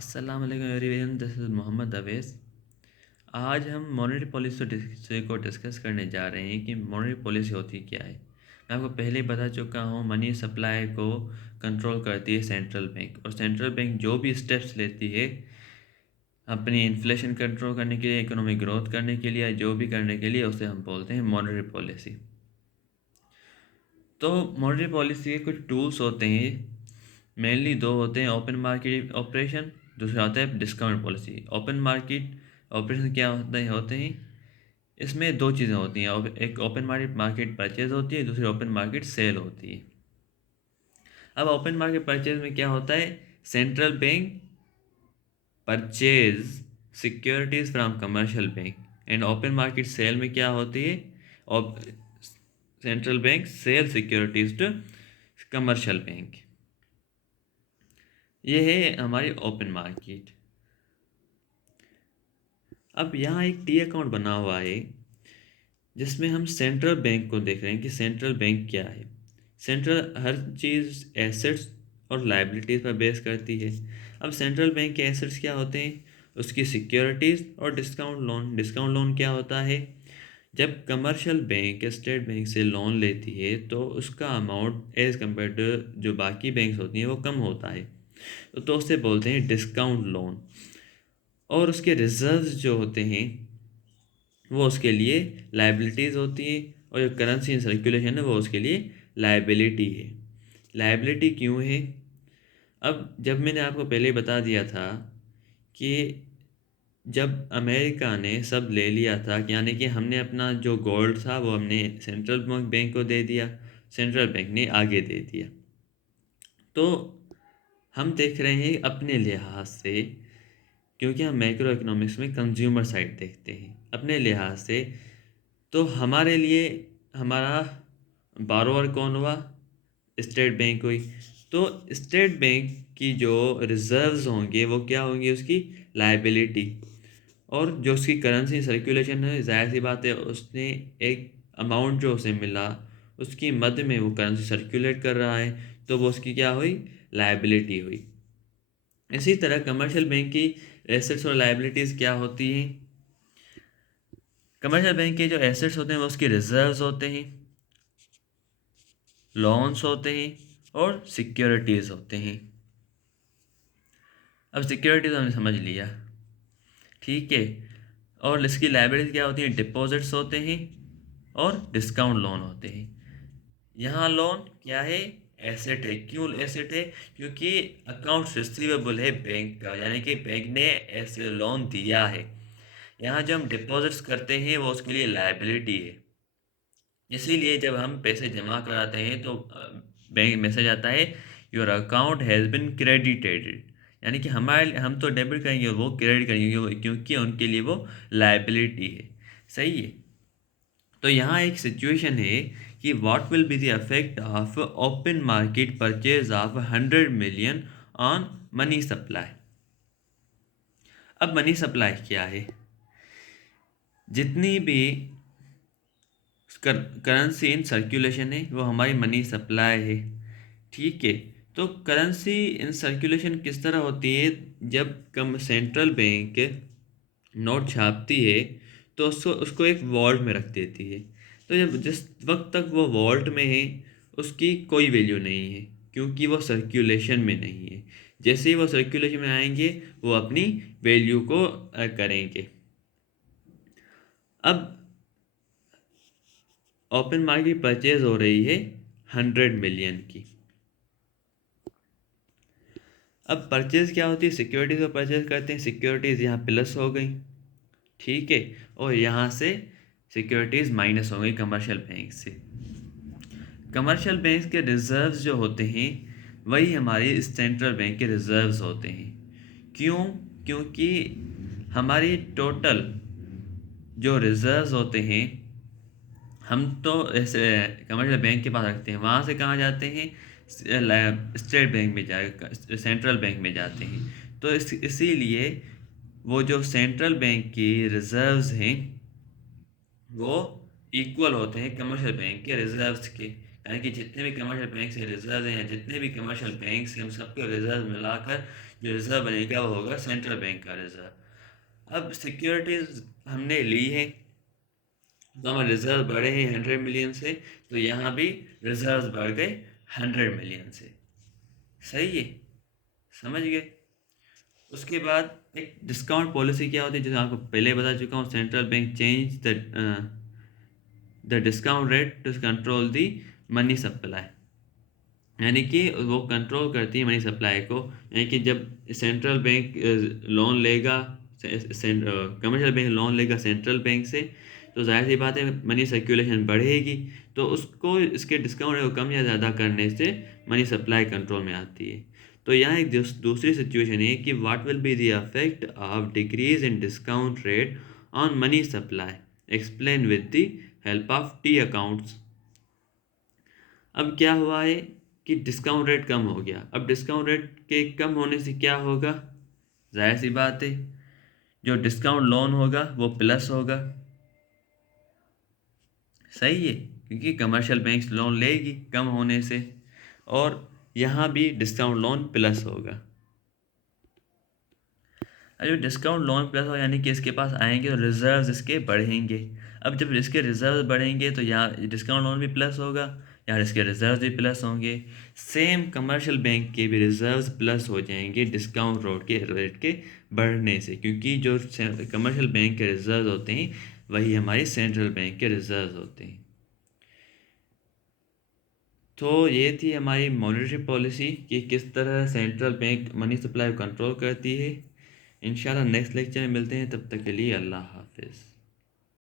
अस्सलाम वालेकुम everyone, this is Mohammad Awais. आज हम मॉनेटरी पॉलिसी को डिस्कस करने जा रहे हैं कि मॉनेटरी पॉलिसी होती क्या है। मैं आपको पहले ही बता चुका हूँ, मनी सप्लाई को कंट्रोल करती है सेंट्रल बैंक, और सेंट्रल बैंक जो भी स्टेप्स लेती है अपनी इन्फ्लेशन कंट्रोल करने के लिए, इकोनॉमिक ग्रोथ करने के लिए, जो भी करने के लिए, उसे हम बोलते हैं मॉनेटरी पॉलिसी। तो मॉनेटरी पॉलिसी के कुछ टूल्स होते हैं, मेनली दो होते हैं। ओपन मार्केट ऑपरेशन, दूसरा होता है discount policy. Open market operation क्या होते हैं, इसमें दो चीज़ें होती हैं। एक ओपन मार्केट मार्केट परचेज होती है, दूसरी ओपन मार्केट सेल होती है। अब ओपन मार्केट परचेज में क्या होता है, central bank purchase securities from commercial bank, and open market sale में क्या होती है, central bank sale securities to commercial bank. ये है हमारी ओपन मार्केट। अब यहाँ एक टी अकाउंट बना हुआ है जिसमें हम सेंट्रल बैंक को देख रहे हैं कि सेंट्रल बैंक क्या है। सेंट्रल हर चीज़ एसेट्स और लाइबिलिटीज़ पर बेस करती है। अब सेंट्रल बैंक के एसेट्स क्या होते हैं, उसकी सिक्योरिटीज़ और डिस्काउंट लोन। डिस्काउंट लोन क्या होता है, जब कमर्शियल बैंक स्टेट बैंक से लोन लेती है तो उसका अमाउंट एज़ कम्पेयर टू जो बाकी बैंक्स होती हैं वो कम होता है, तो उसे बोलते हैं डिस्काउंट लोन। और उसके रिजर्व्स जो होते हैं वो उसके लिए लाइबिलिटीज़ होती है, और जो करेंसी इन सर्कुलेशन है वो उसके लिए लाइबिलिटी है। लाइबिलिटी क्यों है, अब जब मैंने आपको पहले ही बता दिया था कि जब अमेरिका ने सब ले लिया था, यानी कि हमने अपना जो गोल्ड था वो हमने सेंट्रल बैंक को दे दिया, सेंट्रल बैंक ने आगे दे दिया। तो हम देख रहे हैं अपने लिहाज से, क्योंकि हम मैक्रो इकोनॉमिक्स में कंज्यूमर साइड देखते हैं, अपने लिहाज से तो हमारे लिए हमारा बारोअर कौन हुआ, स्टेट बैंक हुई। तो स्टेट बैंक की जो रिजर्व्स होंगे वो क्या होंगी, उसकी लाइबिलिटी। और जो उसकी करेंसी सर्कुलेशन है, जाहिर सी बात है उसने एक अमाउंट जो उसे मिला उसकी मद में वो करेंसी सर्कुलेट कर रहा है, तो वो उसकी क्या हुई, लाइबिलिटी हुई। इसी तरह कमर्शियल बैंक की एसेट्स और लाइबिलिटीज़ क्या होती हैं, कमर्शियल बैंक के जो एसेट्स होते हैं वो उसके रिजर्व्स होते हैं, लोन्स होते हैं और सिक्योरिटीज़ होते हैं। अब सिक्योरिटीज़ हमने समझ लिया, ठीक है। और इसकी लाइबिलिटी क्या होती है, डिपॉजिट्स होते हैं और डिस्काउंट लोन होते हैं। यहाँ लोन क्या है, एसेट है। क्यों एसेट है, क्योंकि अकाउंट रिसीवेबल है बैंक का, यानी कि बैंक ने ऐसे लोन दिया है। यहाँ जो हम डिपॉजिट्स करते हैं वो उसके लिए लाइबिलिटी है। इसीलिए जब हम पैसे जमा कराते हैं तो बैंक मैसेज आता है, your account has been credited, यानी कि हम तो डेबिट करेंगे, वो क्रेडिट करेंगे, क्योंकि उनके लिए वो लाइबिलिटी है। सही है। तो यहाँ एक सिचुएशन है कि what will be the effect of open market purchase of 100 million on money supply. अब मनी सप्लाई क्या है, जितनी भी करेंसी इन सर्कुलेशन है वो हमारी मनी सप्लाई है, ठीक है। तो करेंसी इन सर्कुलेशन किस तरह होती है, जब कम सेंट्रल बैंक नोट छापती है तो उसको उसको एक वॉल्ट में रख देती है। तो जब जिस वक्त तक वो वॉल्ट में है उसकी कोई वैल्यू नहीं है, क्योंकि वो सर्कुलेशन में नहीं है। जैसे ही वो सर्कुलेशन में आएंगे वो अपनी वैल्यू को करेंगे। अब ओपन मार्केट परचेज हो रही है 100 मिलियन की। अब परचेज क्या होती है, सिक्योरिटीज को परचेज करते हैं, सिक्योरिटीज यहाँ प्लस हो गई, ठीक है। और यहाँ से सिक्योरिटीज माइनस हो गई कमर्शियल बैंक से। कमर्शियल बैंक के रिजर्व्स जो होते हैं वही हमारी सेंट्रल बैंक के रिजर्व्स होते हैं। क्यों, क्योंकि हमारी टोटल जो रिजर्व्स होते हैं हम तो ऐसे कमर्शियल बैंक के पास रखते हैं, वहाँ से कहाँ जाते हैं, स्टेट बैंक में जा सेंट्रल बैंक में जाते हैं। तो इसीलिए वो जो सेंट्रल बैंक की रिजर्व्स हैं वो इक्वल होते हैं कमर्शियल बैंक के रिजर्व्स के, यानी कि जितने भी कमर्शियल बैंक से रिजर्व हैं या जितने भी कमर्शियल बैंक हैं उन सबके रिजर्व मिलाकर जो रिजर्व बनेगा वो होगा सेंट्रल बैंक का रिजर्व। अब सिक्योरिटीज हमने ली है, तो हमारे रिजर्व बढ़े हैं 100 मिलियन से, तो यहाँ भी रिजर्व बढ़ गए 100 मिलियन से। सही है, समझ गए। उसके बाद एक डिस्काउंट पॉलिसी क्या होती है, जैसे आपको पहले बता चुका हूँ, central bank change the discount rate to control the money supply. यानी कि वो कंट्रोल करती है मनी सप्लाई को। यानी कि जब सेंट्रल बैंक लोन लेगा, कमर्शियल बैंक लोन लेगा सेंट्रल बैंक से, तो जाहिर सी बात है मनी सर्कुलेशन बढ़ेगी, तो उसको इसके डिस्काउंट को कम या ज़्यादा करने से मनी सप्लाई कंट्रोल में आती है। तो यहाँ एक दूसरी सिचुएशन है कि what will be the effect of decrease in discount rate on money supply, explain with the help of T accounts. अब क्या हुआ है कि डिस्काउंट रेट कम हो गया। अब डिस्काउंट रेट के कम होने से क्या होगा, जाहिर सी बात है जो डिस्काउंट लोन होगा वो प्लस होगा। सही है, क्योंकि कमर्शियल बैंक लोन लेगी कम होने से, और यहाँ भी डिस्काउंट लोन प्लस होगा। अब जब डिस्काउंट लोन प्लस हो, यानी कि इसके पास आएंगे तो रिजर्व्स इसके बढ़ेंगे। अब जब इसके रिजर्व बढ़ेंगे तो यहाँ डिस्काउंट लोन भी प्लस होगा, यहाँ इसके रिजर्व भी प्लस होंगे। सेम कमर्शियल बैंक के भी रिजर्व्स प्लस हो जाएंगे डिस्काउंट रेट के बढ़ने से, क्योंकि जो कमर्शियल बैंक के रिजर्व होते हैं वही हमारी सेंट्रल बैंक के रिजर्व होते हैं। तो ये थी हमारी मॉनेटरी पॉलिसी कि किस तरह सेंट्रल बैंक मनी सप्लाई को कंट्रोल करती है। इंशाल्लाह नेक्स्ट लेक्चर में मिलते हैं, तब तक के लिए अल्लाह हाफिज़।